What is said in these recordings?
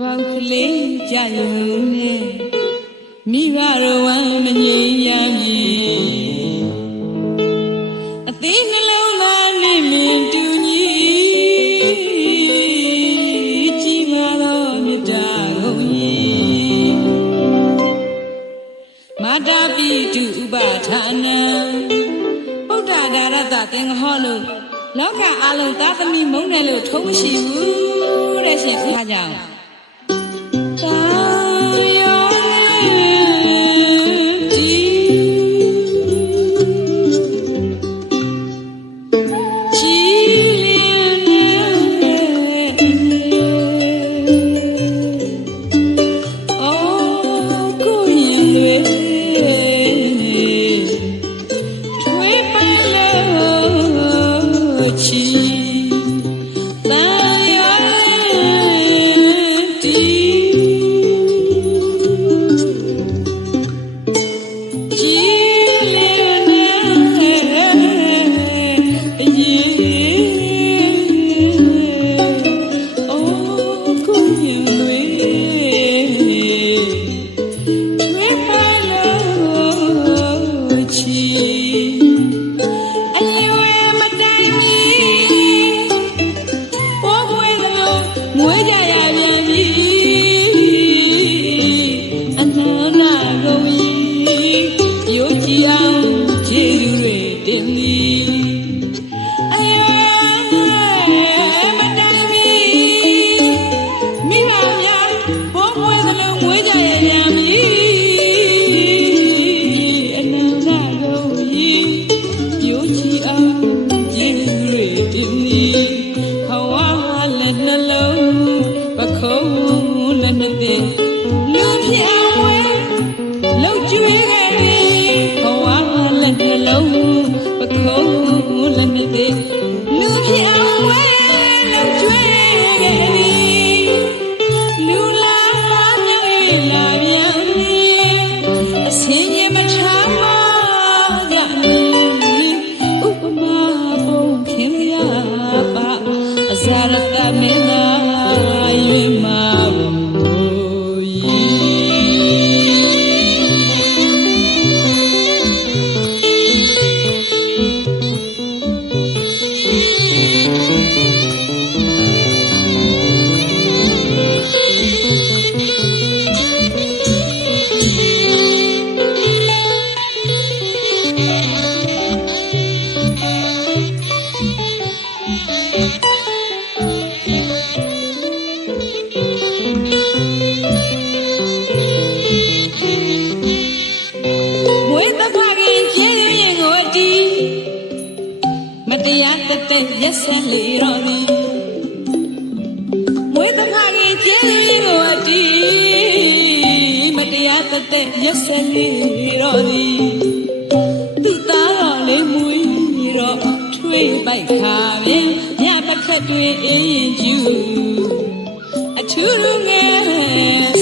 ပေါက်ကလေးကြရုံနဲ့မိဘတော်ဝမ်းမငြိမ်းရမည်အသေးနှလုံးသားနဲ့မင်းတူညီကြည်မာသောမြတ်တာကုန်၏မာတာပိတုဥပါဌာနံဗုဒ္ဓဒါရတသင်္ဃဟောလို့လောကအလုံးသားသမီးမုန်းတယ်လို့ထုံးမရှိဘူးတဲ့ရှင်ခါကြောင့်ရက်ဆက်လေတော်သည်မွေးသမားကြီးကျင်းလေးကိုအတီးမတရားတသက်ရက်ဆက်လေတော်သည်သူသားတော်လေးမွေးတော့ထွေးပိုက်ခါပင်ညပခတ်တွင်အင်းကျူအထူးလူငယ်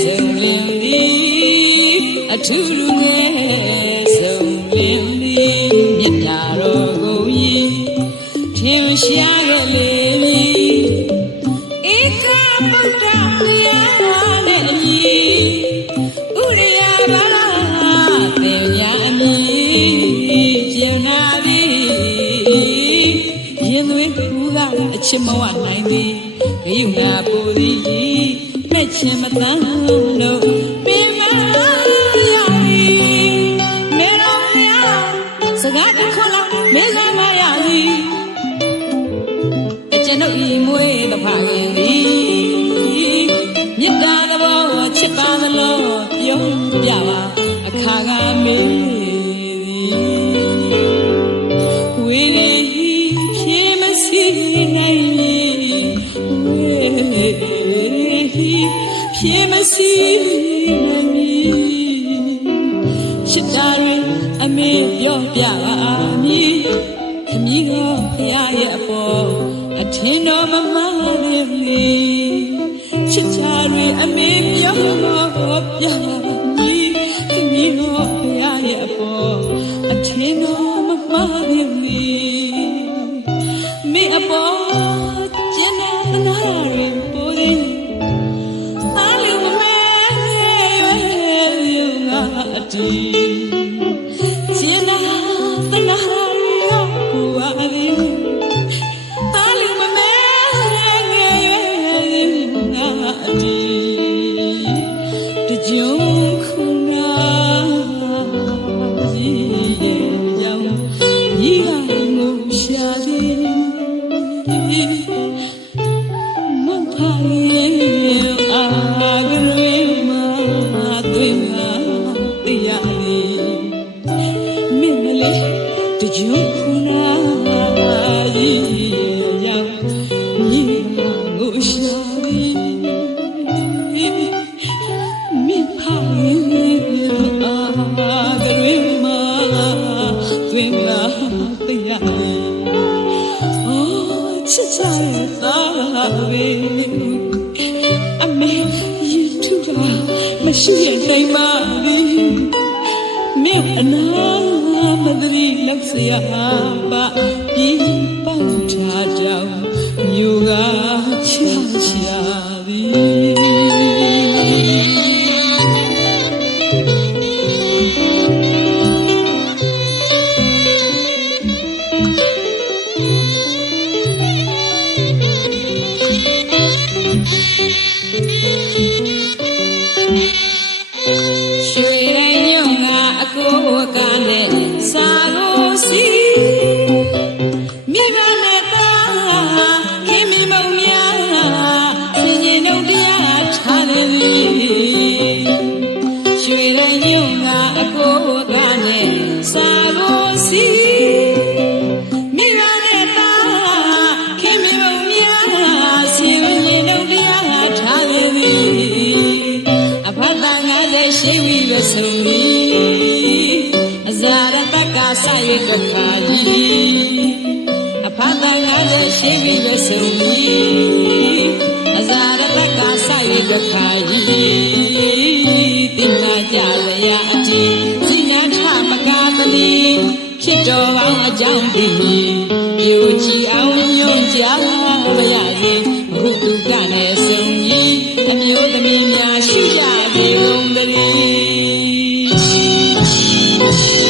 ဆုံလင်းသည်အထူးလူငယ်ဆုံလင်းသည်မြတ်တာတော်ကိုရှာခဲ့လေဧကဗုဒ္ဓတရားနဲ့အညီဥရိယဘာသင်ညာအမည်ကျင်နာသည်ရင်သွေးကူကအချစ်မဝနိုင်သည်ဂယုဏပူသည်မဲ့ချင်မတန်းလို့ပင်မရသည်မေတော်ဖျားစကားတစ်ခုလောက်မေးစမ်းမရသည်ကျွန်ုပ်ဤမွေးတဖခင်သည်မြတ်တာတော်ချစ်ပါသလိုပြောပြပါအခါကမေးသည်ဝေဖြေမရှိနိုင်ဝေဖြေမရှိနိုင်ချစ်တာတွင်အမေပြောပြပါမည်သမီးတော်ဖျားရဲ့အပေါ်အထင်တော်မမှန်လေချစ်ချာတွေအမေပြောပြပြီသမီးတော်ဖျားရဲ့အပေါ်အထင်တော်မမှန်လေမေအပေါ်ကျန်တဲ့နာရီပေါ်ရင် ချစ်စားရသားပဲအမေရထူတာမရှိရင်နိုင်ပါဘူးမင်းအနာမဒရီလက်စရာပါဒီပေါင်းထားကြောင်မြို့ကချာချာသည်ဆိုင်တခါကြီးအဖန်သား90ရှိပြီပဲဆိုပြီးအဇာရတကဆိုင်တခါကြီးတင်နာကြရအကြည့်စိညာထမကားတလီဖြစ်တော်ပေါင်းအကြောင်းသိပြီးပြိုချီအောင်ညွန့်ကြမရရင်အခုသူကလည်းဆုံကြီးအမျိုးသမီးများရှိကြသေးကုန်တည်း